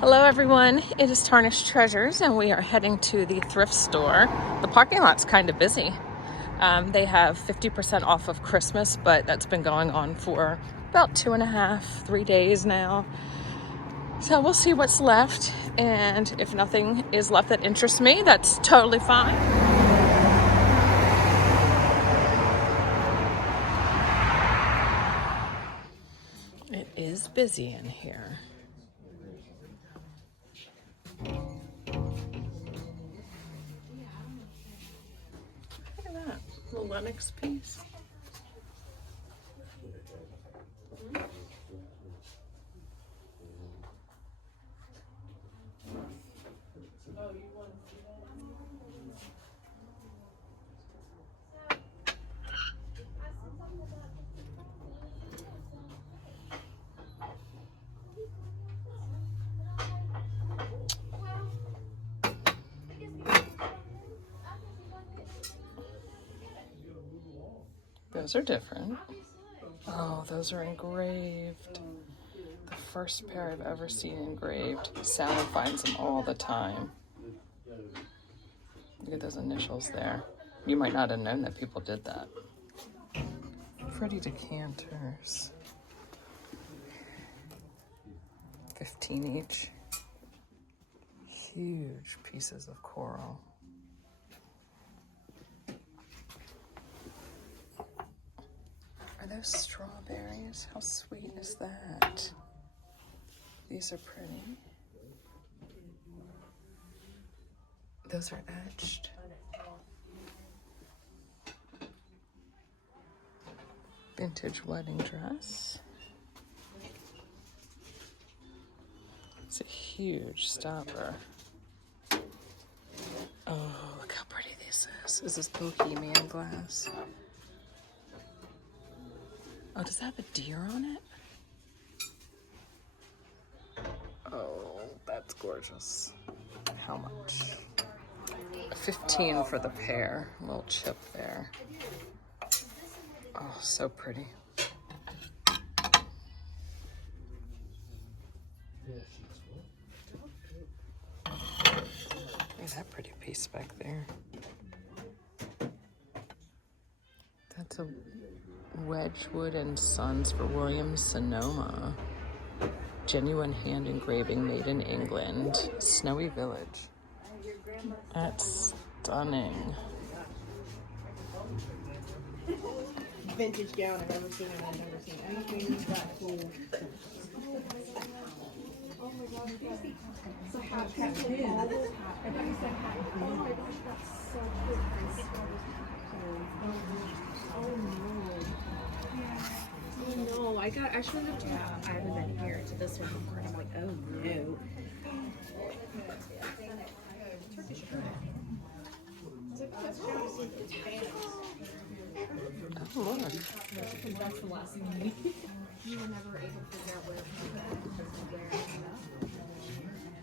Hello everyone, it is Tarnished Treasures and we are heading to the thrift store. The parking lot's kind of busy. They have 50% off of Christmas, but that's been going on for about 2.5, 3 days now. So we'll see what's left, and if nothing is left that interests me, that's totally fine. It is busy in here. Look at that, little Lennox piece. Those are different. Oh, those are engraved. The first pair I've ever seen engraved. Sally finds them all the time. Look at those initials there. You might not have known that people did that. Pretty decanters. 15 each. Huge pieces of coral. Are those strawberries? How sweet is that? These are pretty. Those are etched. Vintage wedding dress. It's a huge stopper. Oh, look how pretty this is. Is this bohemian glass? Oh, does that have a deer on it? Oh, that's gorgeous. How much? 15 for the pair. A little chip there. Oh, so pretty. Look at that pretty piece back there. That's a Wedgwood and Sons for William Sonoma. Genuine hand engraving made in England. Snowy Village. That's stunning. Vintage gown I've ever seen, and I've never seen anything that cool. Oh my god, it's a hat pin. I thought you said hat pin. Oh my gosh, that's so pretty. Oh no. Oh no, I actually went to I haven't been here to this one before, and I'm like, oh no. Turkish Oh, look. That's the last thing you were never able to figure out where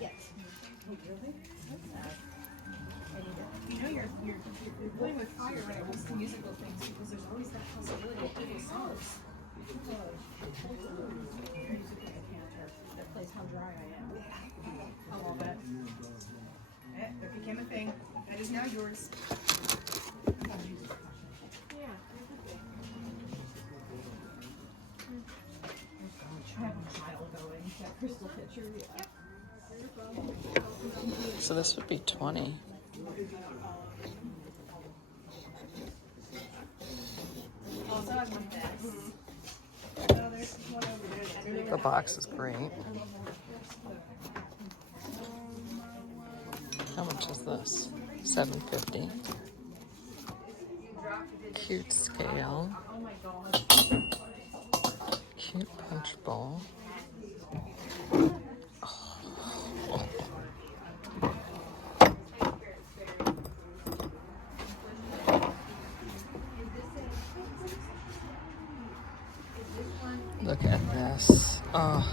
yes. Really? That's sad. You know you're playing with fire when it comes to musical things, because there's always that possibility of evil songs. Musical decanter that plays How Dry I Am. I love it. That became a thing. That is now yours. Crystal pitcher, yeah. So this would be 20. The box is great. How much is this? $7.50. Cute scale. Cute punch bowl. Look at this. Oh.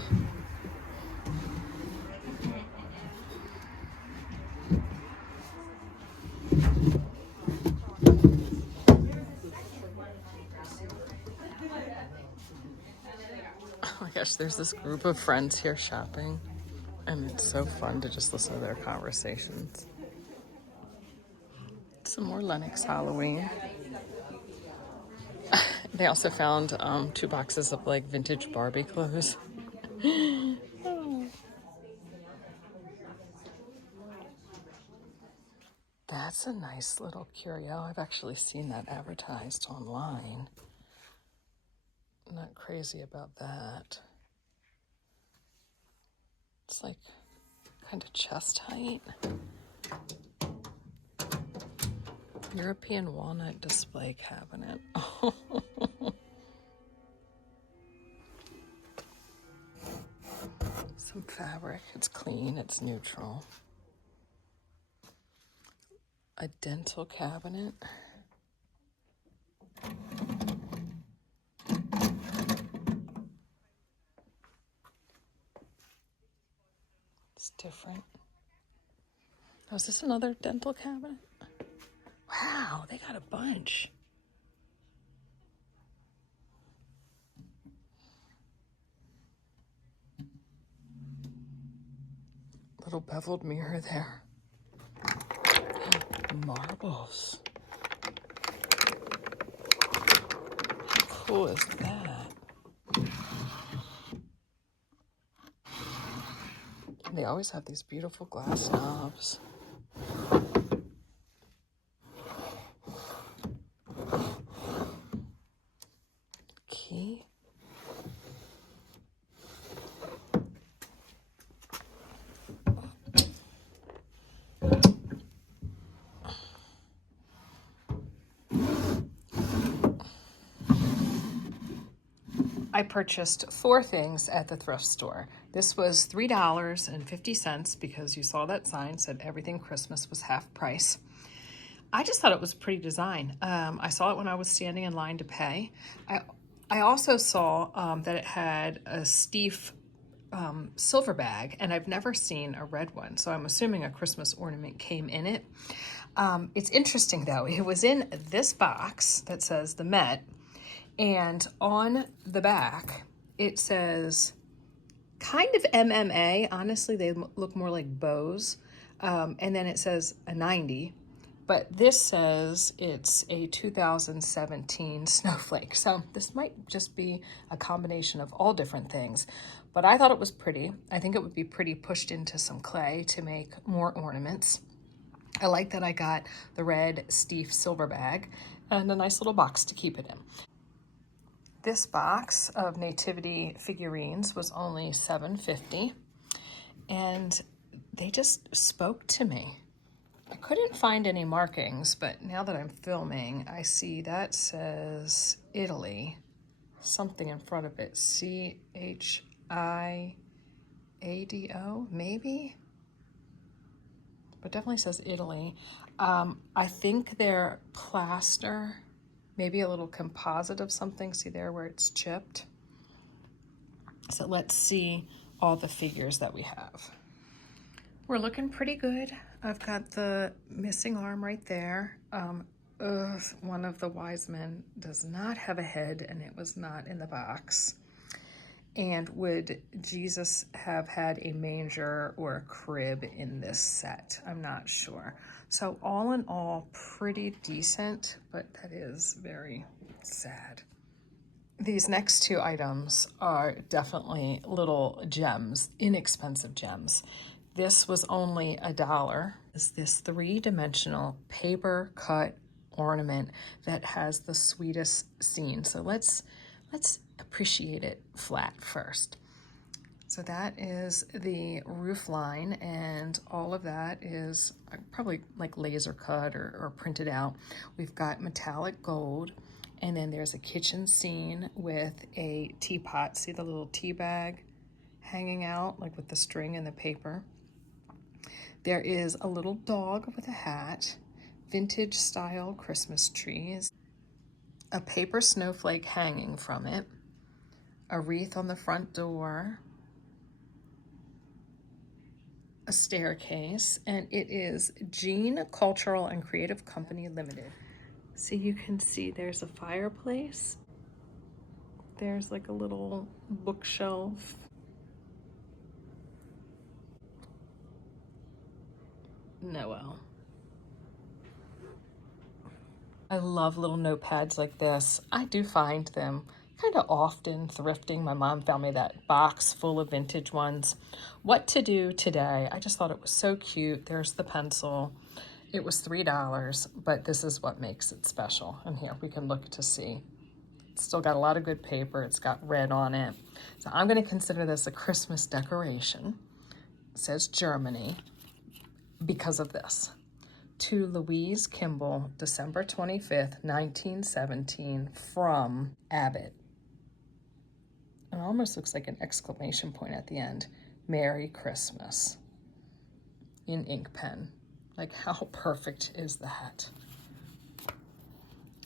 Oh my gosh, there's this group of friends here shopping. And it's so fun to just listen to their conversations. Some more Lennox Halloween. They also found 2 boxes of like vintage Barbie clothes. That's a nice little curio. I've actually seen that advertised online. Not crazy about that. It's like kind of chest height. European walnut display cabinet. Some fabric. It's clean. It's neutral. A dental cabinet. It's different. Oh, is this another dental cabinet? Wow, they got a bunch. Little beveled mirror there. Marbles. How cool is that? And they always have these beautiful glass knobs. Key. I purchased 4 things at the thrift store. This was $3.50 because you saw that sign said everything Christmas was half price. I just thought it was a pretty design. I saw it when I was standing in line to pay. I also saw that it had a Steve silver bag, and I've never seen a red one, so I'm assuming a Christmas ornament came in it. It's interesting though, it was in this box that says the Met, and on the back it says kind of MMA. Honestly, they look more like bows. And then it says a 90, but this says it's a 2017 snowflake. So this might just be a combination of all different things, but I thought it was pretty. I think it would be pretty pushed into some clay to make more ornaments. I like that I got the red Steve silver bag and a nice little box to keep it in. This box of nativity figurines was only $7.50, and they just spoke to me. I couldn't find any markings, but now that I'm filming, I see that says Italy, something in front of it, CHIADO, maybe? But definitely says Italy. I think they're plaster, maybe a little composite of something. See there where it's chipped? So let's see all the figures that we have. We're looking pretty good. I've got the missing arm right there. One of the wise men does not have a head, and it was not in the box. And would Jesus have had a manger or a crib in this set? I'm not sure. So all in all, pretty decent, but that is very sad. These next 2 items are definitely little gems, inexpensive gems. This was only $1. Is this 3-dimensional paper cut ornament that has the sweetest scene. So let's appreciate it flat first. So that is the roof line, and all of that is probably like laser cut or printed out. We've got metallic gold, and then there's a kitchen scene with a teapot. See the little tea bag hanging out, like with the string and the paper. There is a little dog with a hat, vintage style Christmas trees, a paper snowflake hanging from it, a wreath on the front door, a staircase, and it is Jean Cultural and Creative Company Limited. So you can see there's a fireplace. There's like a little bookshelf. Noel. I love little notepads like this. I do find them kind of often thrifting. My mom found me that box full of vintage ones. What to do today? I just thought it was so cute. There's the pencil. It was $3, but this is what makes it special. And here we can look to see. It's still got a lot of good paper. It's got red on it. So I'm going to consider this a Christmas decoration. It says Germany because of this. To Louise Kimball, December 25th, 1917, from Abbott. It almost looks like an exclamation point at the end. Merry Christmas. In ink pen. Like, how perfect is that?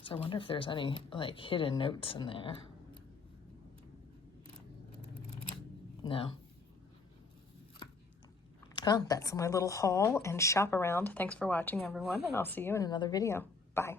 So I wonder if there's any like hidden notes in there. No. Oh, that's my little haul and shop around. Thanks for watching, everyone, and I'll see you in another video. Bye.